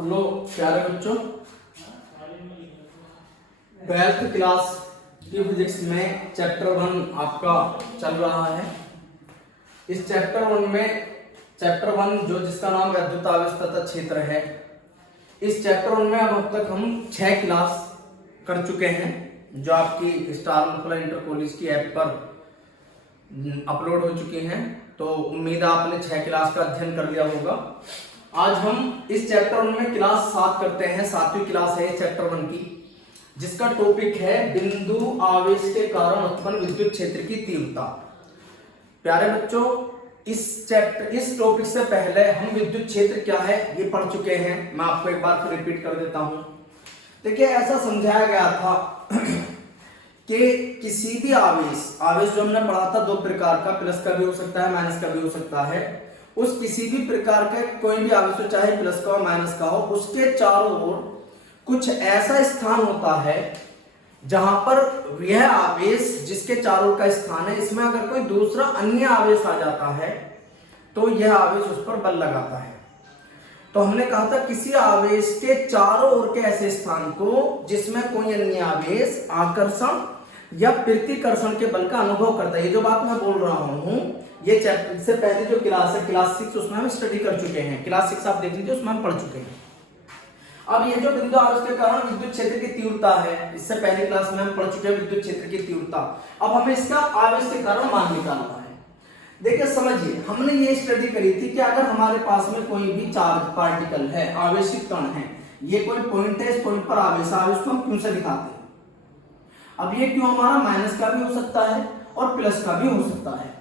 Hello प्यारे बच्चों, 12th class की फिजिक्स में चैप्टर 1 आपका चल रहा है। इस चैप्टर 1 में चैप्टर 1 जिसका नाम वैद्युत आवेश तथा क्षेत्र है, इस चैप्टर 1 में अब तक हम 6 क्लास कर चुके हैं जो आपकी स्टार मफलर इंटर कॉलेज की ऐप पर अपलोड हो चुकी हैं। तो उम्मीद है आपने 6 क्लास का अध्ययन कर लिया होगा। आज हम इस चैप्टर 1 में क्लास 7 करते हैं। 7वीं क्लास है चैप्टर 1 की, जिसका टॉपिक है बिंदु आवेश के कारण उत्पन्न विद्युत क्षेत्र की तीव्रता। प्यारे बच्चों, इस टॉपिक से पहले हम विद्युत क्षेत्र क्या है ये पढ़ चुके हैं। मैं आपको एक बार फिर रिपीट कर देता हूं। देखिए, ऐसा समझाया गया था कि किसी भी आवेश जो हमने पढ़ा था 2 प्रकार का, प्लस का भी हो सकता है, माइनस का भी हो सकता है। उस किसी भी प्रकार का कोई भी आवेश हो, चाहे प्लस का हो माइनस का हो, उसके चारों ओर कुछ ऐसा स्थान होता है जहां पर यह आवेश जिसके चारों का स्थान है, इसमें अगर कोई दूसरा अन्य आवेश आ जाता है तो यह आवेश उस पर बल लगाता है। तो हमने कहा था किसी आवेश के चारों ओर के ऐसे स्थान को जिसमें कोई अन्य आवेश आकर्षण या प्रतिकर्षण के बल का अनुभव करता है। ये जो बात मैं बोल रहा हूं, ये चैप्टर से पहले जो क्लास है क्लास 6, उसमें हम स्टडी कर चुके हैं। क्लास 6 आप देख लीजिए, उसमें हम पढ़ चुके हैं। अब ये जो बिंदु आवेश के कारण विद्युत क्षेत्र की तीव्रता है, इससे पहले क्लास में हम पढ़ चुके हैं विद्युत क्षेत्र की तीव्रता। अब हमें इसका आवेश के कारण मान निकालना है। देखिए समझिए, हमने ये स्टडी करी थी कि अगर हमारे पास में कोई भी चार्ज पार्टिकल है, आवेशित कण है, ये कोई पॉइंट है, इस पॉइंट पर आवेश को हम क्यों से दिखाते हैं। अब ये क्यों हमारा माइनस का भी हो सकता है और प्लस का भी हो सकता है।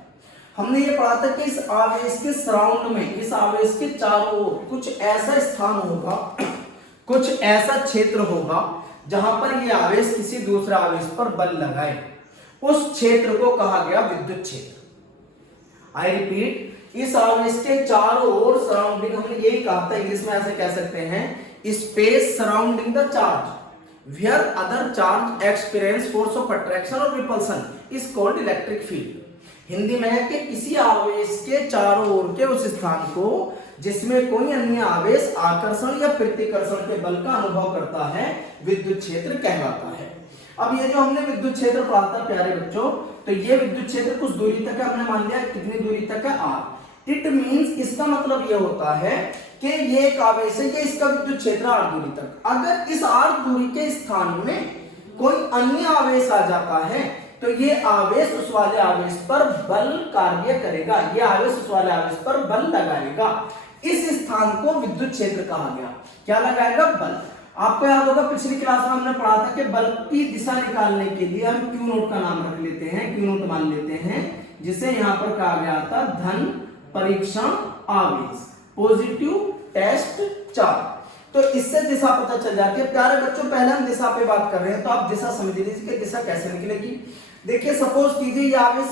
हमने ये पढ़ा था कि इस आवेश के सराउंड में, इस आवेश के चारों ओर कुछ ऐसा स्थान होगा, कुछ ऐसा क्षेत्र होगा जहां पर ये आवेश किसी दूसरे आवेश पर बल लगाए। उस क्षेत्र को कहा गया विद्युत क्षेत्र। आई रिपीट, इस आवेश के चारों ओर सराउंडिंग, हमने यही कहा था, इंग्लिश में ऐसे कह सकते हैं, space surrounding the charge where other charge experience force of attraction or repulsion is called electric field। Hindi में है कि किसी आवेश के चारों ओर के उस स्थान को जिसमें कोई अन्य आवेश आकर्षण या प्रतिकर्षण के बल का अनुभव करता है, विद्युत क्षेत्र कहलाता है। अब ये जो हमने विद्युत क्षेत्र पढ़ा था प्यारे बच्चों, तो ये विद्युत क्षेत्र कुछ दूरी तक है, हमने मान लिया कितनी दूरी तक है, r। इट मींस, इसका मतलब ये होता है कि ये एक आवेश है कि इसका विद्युत क्षेत्र r दूरी तक। अगर इस r दूरी के स्थान में कोई अन्य आवेश आ जाता है तो ये आवेश उस वाले आवेश पर बल कार्य करेगा, ये आवेश उस वाले आवेश पर बल लगाएगा। इस स्थान को विद्युत क्षेत्र कहा गया। क्या लगाएगा? बल। आपको याद होगा पिछली क्लास में हमने पढ़ा था कि बल की दिशा निकालने के लिए हम क्यू नोट का नाम रख लेते हैं, क्यू नोट मान लेते हैं, जिसे यहां पर कहा गया था धन परीक्षण आवेश, पॉजिटिव टेस्ट चार्ज। तो इससे दिशा पता चल जाती है। प्यारे बच्चों, पहले हम दिशा पे बात कर रहे हैं तो आप दिशा समझ लीजिए कि दिशा कैसे निकलेगी। देखिए, सपोज कीजिए ये आवेश,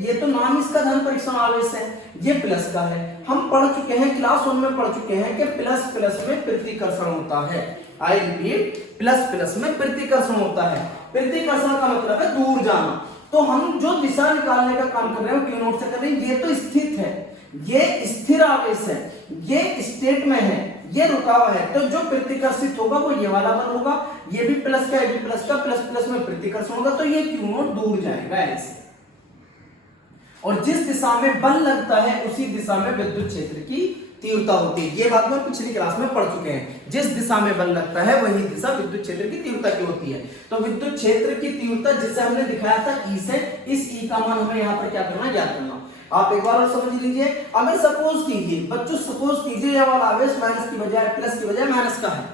ये तो नाम इसका धन परीक्षण आवेश है, ये प्लस का है। हम पढ़ चुके हैं, क्लास 1 में पढ़ चुके हैं कि प्लस प्लस में प्रतिकर्षण होता है। आई रिपीट, प्लस प्लस में प्रतिकर्षण होता है। प्रतिकर्षण का मतलब है दूर जाना। तो हम जो दिशा निकालने का काम कर रहे हैं क्यू नोट से कर रहे हैं। ये तो स्थित है, ये स्थिर आवेश है, ये स्टेट में है, ये रुका हुआ है। तो जो प्रतिकर्षित होगा वो ये वाला बल होगा। ये भी प्लस का, ये भी प्लस का, प्लस प्लस में प्रतिकर्षण होगा, तो ये क्यू नोट दूर जाएगा ऐसे। और जिस दिशा में बल लगता है उसी दिशा में विद्युत क्षेत्र की तीव्रता होती है। ये बात मैं पिछली क्लास में पढ़ चुके हैं। जिस दिशा में बल लगता है वही दिशा विद्युत क्षेत्र की तीव्रता की होती है। तो विद्युत क्षेत्र की तीव्रता जिसे हमने दिखाया था ई से, इस ई का मान हमें यहाँ पर क्या करना, ज्ञात करना। आप एक बार और समझ लीजिए। अगर सपोज कीजिए बच्चों, सपोज कीजिए यह वाला आवेश माइनस की बजाय प्लस की बजाय माइनस का है।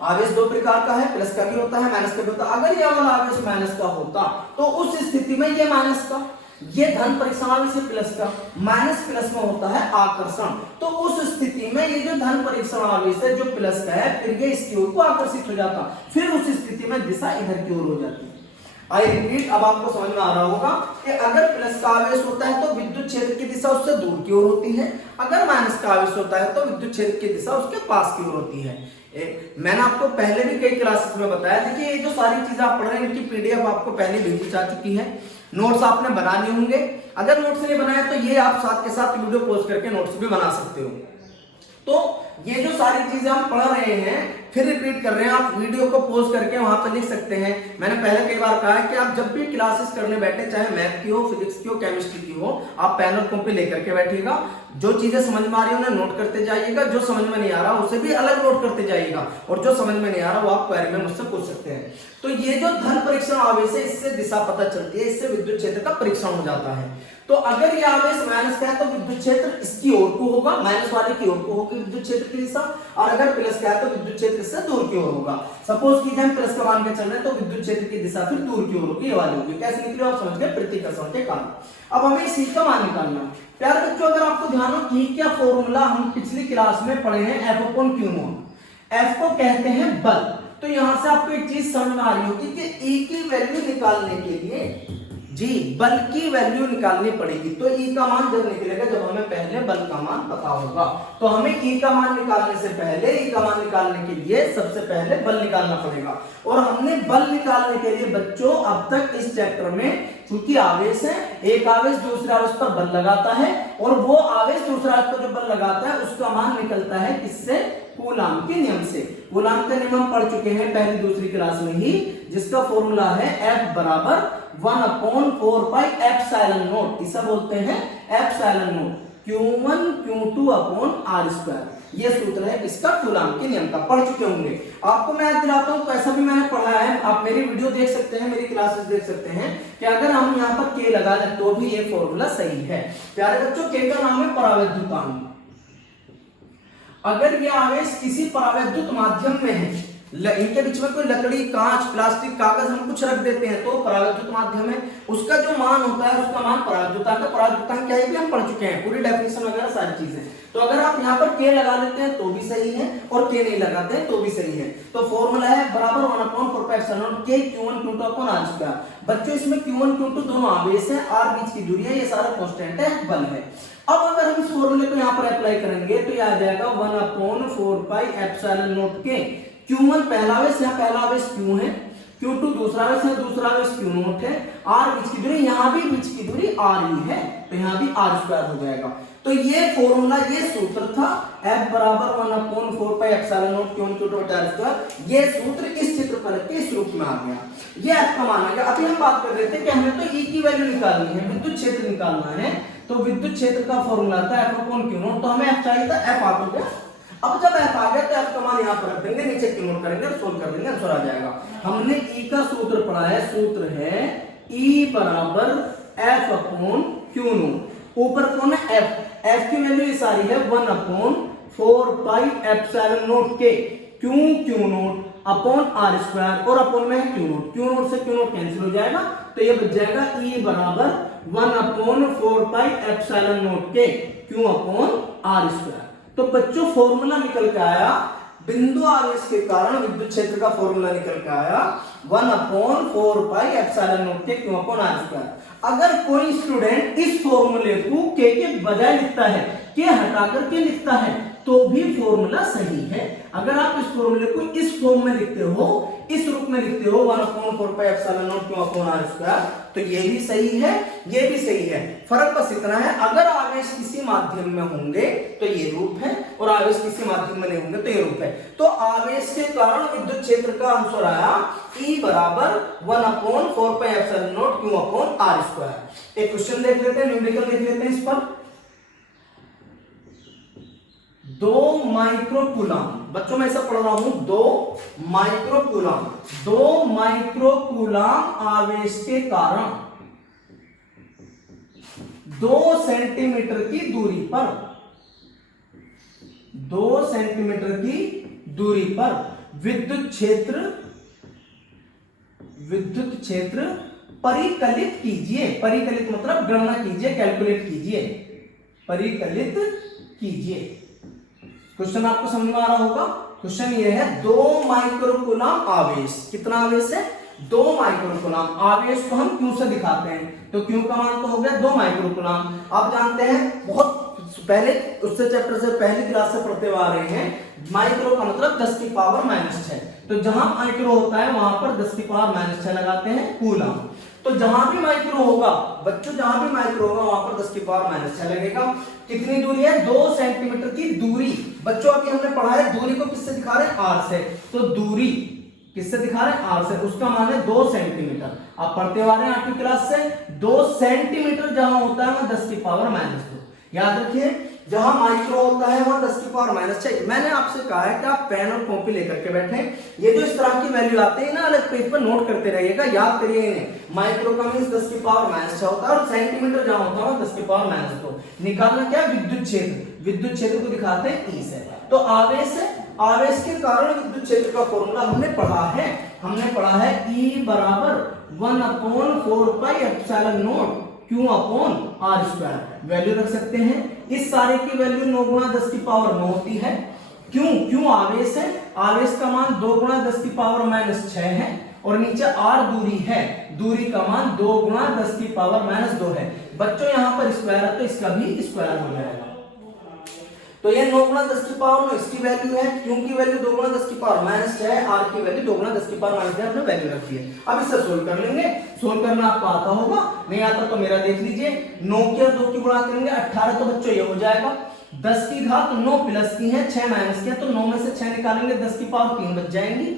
आवेश 2 प्रकार का है, प्लस का भी होता है, माइनस का भी होता है। अगर यह वाला आवेश माइनस का होता तो उस स्थिति में ये माइनस का, ये धन परीक्षण आवेश है प्लस का, माइनस प्लस में होता है आकर्षण। तो उस स्थिति में ये जो धन परीक्षण आवेश है जो प्लस का है, फिर ये इसकी ओर को आकर्षित हो जाता, फिर उस स्थिति में दिशा इधर की ओर हो जाती है। आई रिपीट, अब आपको समझ में आ रहा होगा कि अगर प्लस का आवेश होता है तो विद्युत क्षेत्र की दिशा उससे दूर की ओर होती है, अगर माइनस का आवेश होता है तो विद्युत क्षेत्र की दिशा उसके पास की ओर होती है। मैंने आपको पहले भी कई क्लासेस में बताया। देखिए, ये जो सारी चीजें आप पढ़ रहे हैं इनकी पीडीएफ आपको पहले भेजी जा चुकी है। नोट्स आपने बनाने होंगे। अगर नोट्स नहीं बनाए तो ये आप साथ के साथ वीडियो पॉज करके नोट्स भी बना सकते हो। तो ये जो सारी चीजें हम पढ़ रहे हैं फिर रिपीट कर रहे हैं, आप वीडियो को पॉज करके वहां पर लिख सकते हैं। मैंने पहले कई बार कहा है कि आप जब भी क्लासेस करने बैठे, चाहे मैथ की हो, फिजिक्स की हो, केमिस्ट्री की हो, आप पेन और कॉपी लेकर के बैठिएगा। जो चीजें समझ में आ रही है उन्हें नोट करते जाइएगा, जो समझ में नहीं आ रहा उसे भी अलग नोट करते जाइएगा, और जो समझ में नहीं आ रहा वो आप क्वेरी में मुझसे पूछ सकते हैं। तो ये जो धन परीक्षण आवेश है, इससे दिशा पता चलती है, इससे विद्युत क्षेत्र का परीक्षण हो जाता है। तो अगर ये आवेश माइनस का है तो विद्युत क्षेत्र इसकी ओर को होगा, माइनस वाले की ओर को होगी विद्युत क्षेत्र की दिशा, और अगर प्लस का है तो विद्युत क्षेत्र इससे दूर की ओर होगा। सपोज कीजिए हम प्लस का मान के चल रहे हैं तो विद्युत क्षेत्र की दिशा फिर दूर की ओर होगी, ये वाली होगी। कैसे निकले आप समझ गए, प्रतिकर्षण के कारण। अब हमें सी का मान निकालना। प्यारे बच्चों, अगर आपको ध्यान हो ई का फॉर्मूला हम पिछली क्लास में पढ़े हैं, F upon Q not. F को कहते हैं बल। तो यहां से आपको एक चीज समझ में आ रही होगी कि ई की वैल्यू निकालने के लिए जी बल की वैल्यू निकालनी पड़ेगी। तो ई का मान जब निकलेगा जब हमें पहले बल का मान पता होगा। तो हमें ई का मान निकालने से पहले, ई का मान निकालने के लिए सबसे पहले बल निकालना पड़ेगा। और हमने बल निकालने के लिए बच्चों अब तक इस चैप्टर में, क्योंकि आवेश है, एक आवेश दूसरे आवेश पर बल लगाता है, और वो आवेश दूसरे आवेश पर जो बल लगाता है उसका मान निकलता है किससे, कूलाम के नियम से। कूलाम का नियम हम पढ़ चुके हैं पहली दूसरी क्लास में ही, जिसका फॉर्मूला है F बराबर 1/4 पाई एप्सिलॉन नॉट। इसे बोलते हैं epsilon not, Q1 Q2 upon R square. ये सूत्र है इसका, कूलाम के नियम का, पढ़ चुके होंगे। आपको मैं याद दिलाता हूं, तो ऐसा भी मैंने पढ़ा है, आप मेरी वीडियो देख सकते हैं, मेरी क्लासेस देख सकते हैं, कि अगर हम यहाँ पर K लगा दें तो भी ये फॉर्मूला सही है। प्यारे बच्चों, K का नाम है परावैद्युतांक। अगर यह आवेश किसी परावैद्युत माध्यम में है, इनके बीच में कोई लकड़ी, कांच, प्लास्टिक, कागज हम कुछ रख देते हैं तो परावैद्युत माध्यम है, उसका जो मान होता है उसका मान परावैद्युतांक। परावैद्युतांक क्या है भी हम पढ़ चुके हैं, पूरी डेफिनेशन वगैरह सारी चीजें। तो अगर आप यहाँ पर K लगा लेते हैं तो भी सही है, और K नहीं लगाते हैं तो भी सही है। तो फॉर्मूला है बराबर 1/4 pi epsilon not K Q1 Q2 upon R square. बच्चों, इसमें Q1 Q2 दोनों आवेश है, R बीच की दूरी है, ये सारा कांस्टेंट है, बल है। अब अगर हम इस फॉर्मूले को यहाँ पर अप्लाई करेंगे तो ये आ जाएगा 1/4 pi epsilon not K। Q1 पहला आवेश, यहाँ पहला आवेश Q है, Q2 दूसरा आवेश है, दूसरा आवेश Q नॉट है, R बीच की दूरी, यहाँ भी बीच की दूरी R ही है, तो यहाँ भी R स्क्वायर हो जाएगा। तो ये फॉर्मूला, ये सूत्र था F बराबर 1/4 pi epsilon not Q1 Q2 R square. ये सूत्र इस चित्रफलक के इस रूप में आ गया, ये F का मान आ गया। अभी हम बात कर रहे थे कि हमें तो E की वैल्यू निकालनी है, विद्युत क्षेत्र निकालना है। तो विद्युत क्षेत्र का फॉर्मूला था F अपॉन Q नॉट, तो हमें F चाहिए था, F आ गया। अब जब F आ गया तो F का मान यहाँ पर रख देंगे, नीचे Q नॉट करेंगे, सोल्व कर देंगे, आंसर आ जाएगा। हमने E का सूत्र पढ़ा है, सूत्र है E बराबर F अपॉन Q नॉट। ऊपर कौन है, F। F की वैल्यू ये सारी है 1/4 pi epsilon not K Q not upon R square, और अपॉन में है Q नॉट। Q नॉट से Q नॉट कैंसिल हो जाएगा, तो ये बच जाएगा E बराबर 1/4 pi epsilon not K Q upon R square. तो बच्चों, फॉर्मूला निकल के आया, बिंदु आवेश के कारण विद्युत क्षेत्र का फॉर्मूला निकल के आया 1/4 pi epsilon not K Q upon R square. अगर कोई स्टूडेंट इस फॉर्मूले को K के बजाय लिखता है, K हटाकर के लिखता है, तो भी फॉर्मूला सही है। अगर आप इस फॉर्मूले को इस फॉर्म में लिखते हो, इस रूप में लिखते हो 1/4 pi epsilon not Q upon R square, तो ये भी सही है, ये भी सही है। फर्क बस इतना है, अगर आवेश किसी माध्यम में होंगे तो ये रूप है, और आवेश किसी माध्यम में नहीं होंगे तो ये रूप है। तो आवेश के कारण विद्युत क्षेत्र का आंसर आया E बराबर 1/4 pi epsilon not Q upon R square. एक क्वेश्चन देख लेते हैं, न्यूमेरिकल देख लेते हैं इस पर। 2 माइक्रोकूलम, बच्चों मैं ऐसा पढ़ रहा हूं, 2 माइक्रोकूलम, 2 माइक्रोकूलम आवेश के कारण 2 सेंटीमीटर की दूरी पर, 2 सेंटीमीटर की दूरी पर विद्युत क्षेत्र परिकलित कीजिए। परिकलित मतलब गणना कीजिए, कैलकुलेट कीजिए, परिकलित कीजिए। क्वेश्चन आपको समझ में आ रहा होगा। क्वेश्चन ये है 2 माइक्रोकूलम आवेश, कितना आवेश है, 2 माइक्रोकूलम। आवेश को हम Q से दिखाते हैं, तो Q का मान तो हो गया 2 माइक्रोकूलम। आप जानते हैं, बहुत पहले उससे चैप्टर से पहली क्लास से पढ़ते हुए आ रहे हैं, माइक्रो का मतलब 10 की पावर -6। तो जहां माइक्रो होता है वहां पर 10 की पावर -6 लगाते हैं कूलम। तो जहां भी माइक्रो होगा बच्चों, जहां भी माइक्रो होगा वहां पर 10 की पावर -6 लगेगा। कितनी दूरी है? 2 सेंटीमीटर की दूरी। बच्चों अभी हमने पढ़ा है दूरी को किससे दिखा रहे हैं? आर से। तो दूरी किससे दिखा रहे हैं? आर से। उसका मान है 2 सेंटीमीटर। आप पढ़ते आ रहे हैं 8वीं क्लास से, 2 सेंटीमीटर जहां होता है वहां 10 की पावर -2। याद रखिए जहां माइक्रो होता है वहां 10 की पावर -6। मैंने आपसे कहा है कि आप पेन और कॉपी लेकर के बैठे, ये जो इस तरह की वैल्यू आते हैं ना अलग पेज पर नोट करते रहिएगा, याद करिए इन्हें। माइक्रो का मींस 10 की पावर -6 होता है और सेंटीमीटर जहां होता है 10 की पावर -2। निकालना क्या? विद्युत क्षेत्र। विद्युत क्षेत्र को दिखाते हैं ई से। तो आवेश है, आवेश के कारण विद्युत क्षेत्र का फॉर्मूला हमने पढ़ा है। हमने पढ़ा है E बराबर 1/4 pi epsilon not Q upon R square. Value रख सकते हैं। इस सारे की वैल्यू 9 गुणा 10 की पावर 9 होती है। क्यों आवेश है, आवेश का मान 2 गुणा 10 की पावर -6 है और नीचे R दूरी है, दूरी का मान 2 गुणा 10 की पावर -2 है। बच्चों यहां पर स्क्वायर है तो इसका भी स्क्वायर हो जाएगा। तो ये 9 गुणा 10 की पावर 9 इसकी वैल्यू है, क्यों की वैल्यू 2 गुणा 10 की पावर -6 है, R की वैल्यू 2 गुणा 10 की पावर -6 हमने वैल्यू रखी है। अब इसे सोल्व कर लेंगे। सोल्व करना आपको आता होगा, नहीं आता तो मेरा देख लीजिए। 9 के 2 की गुणा करेंगे 18, तो बच्चों ये हो जाएगा 10 की घात 9 प्लस की है 6 माइनस की है, तो 9 में से 6 निकालेंगे 10 की पावर 3 बच जाएंगी।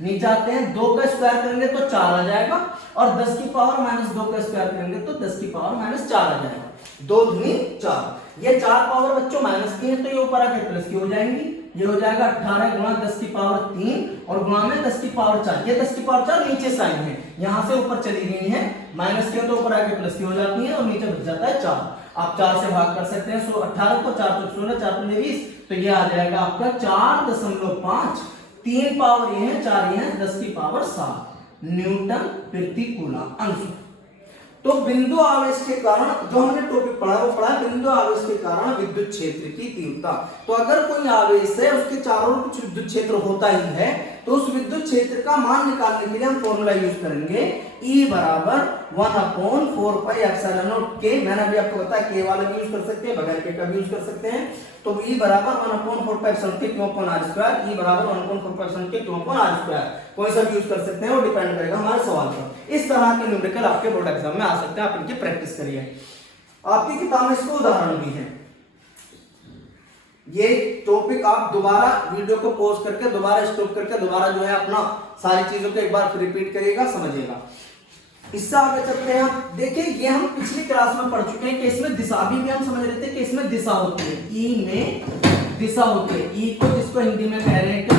नीचे आते हैं 2 का स्क्वायर करेंगे तो 4 आ जाएगा और 10 की पावर -2 का स्क्वायर करेंगे तो 10 की पावर -4 आ जाएगा। 2 दूनी 4। ये 4 पावर बच्चों माइनस की है तो ये ऊपर आके प्लस की हो जाएंगी। ये हो जाएगा 18 गुणा 10 की पावर 3 और गुणा में 10 की पावर 4। ये 10 की पावर 4 नीचे साइन है, यहां से ऊपर चली गई है, माइनस की तो ऊपर आके प्लस की हो जाती है और नीचे बच जाता है 4। आप 4 से भाग कर सकते हैं। 18 को 4 से 16, 4 पंजे 20, तो ये आ जाएगा आपका 4.5। 3 पावर ये है, 4 ये है, 10 की पावर 7 न्यूटन प्रति कूलम। तो बिंदु आवेश के कारण जो हमने टॉपिक पढ़ा वो पढ़ा बिंदु आवेश के कारण विद्युत क्षेत्र की तीव्रता। तो अगर कोई आवेश है उसके चारों ओर कुछ विद्युत क्षेत्र होता ही है तो उस विद्युत क्षेत्र का मान निकालने के लिए हम फॉर्मूला यूज करेंगे E बराबर 1/4 पाई एप्सिलॉन नॉट K। मैंने अभी आपको बताया K वाला भी यूज कर सकते हैं, बगैर K का भी यूज कर सकते हैं। तो E बराबर 1/4 pi epsilon K Q upon R square. E बराबर 1/4 pi epsilon K Q upon R square. कोई सा भी यूज कर सकते हैं, वो डिपेंड करेगा हमारे सवाल पर। इस तरह के न्यूमेरिकल आपके बोर्ड एग्जाम में आ सकते हैं, आप इनकी प्रैक्टिस करिए। आपकी किताब में इसको उदाहरण भी है। ये टॉपिक आप दोबारा वीडियो को पॉज करके दोबारा स्टॉप करके दोबारा जो है अपना सारी चीजों को एक बार रिपीट करिएगा, समझिएगा। इससे आगे चलते हैं। आप देखिए ये हम पिछली क्लास में पढ़ चुके हैं कि इसमें दिशा भी हम समझ रहे थे कि इसमें दिशा होती है, ई में दिशा होती है। ई को जिसको हिंदी में कह रहे हैं कि